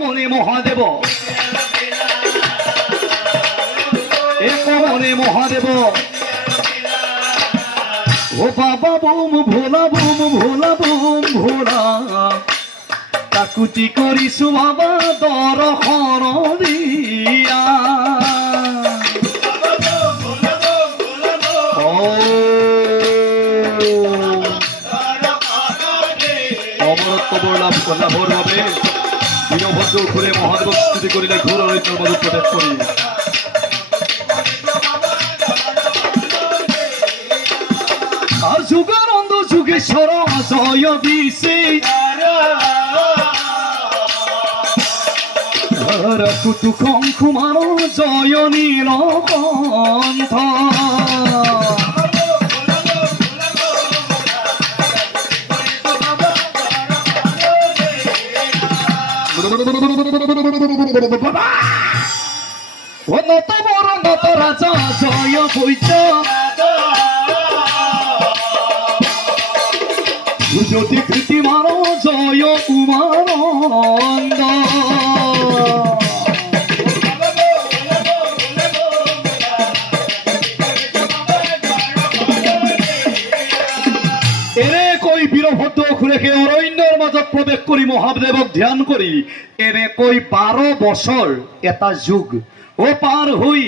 মনে মহাদেব এক মনে মহাদেব ও বাবা বুম ভোলা বুম ভোলা কাকুতি কৰিছো বাবা দৰ্শন দিয়া অমৰত্ব লাভ লাভৰ বাবে বীৰভদ্ৰ ঘূৰে মহাদেৱক স্তুতি কৰিলে ঘোৰ অৰণ্যৰ মাজত প্ৰৱেশ কৰি যুগানন্দ যুগেশ্বৰ জয় দিছে কুটু খংকুমাৰ জয় নীলকণ্ঠ নত বৰ নত ৰাজা জয় বৈদ্য জ্যোতি কৃতিমাৰ জয় উমানন্দ এনেকৈ বীৰভদ্ৰ অসুৰে অৰণ্যৰ মাজত প্ৰৱেশ কৰি মহাদেৱক ধ্যান কৰি এনেকৈ 12 বছৰ এটা যুগ ও পাৰ হৈ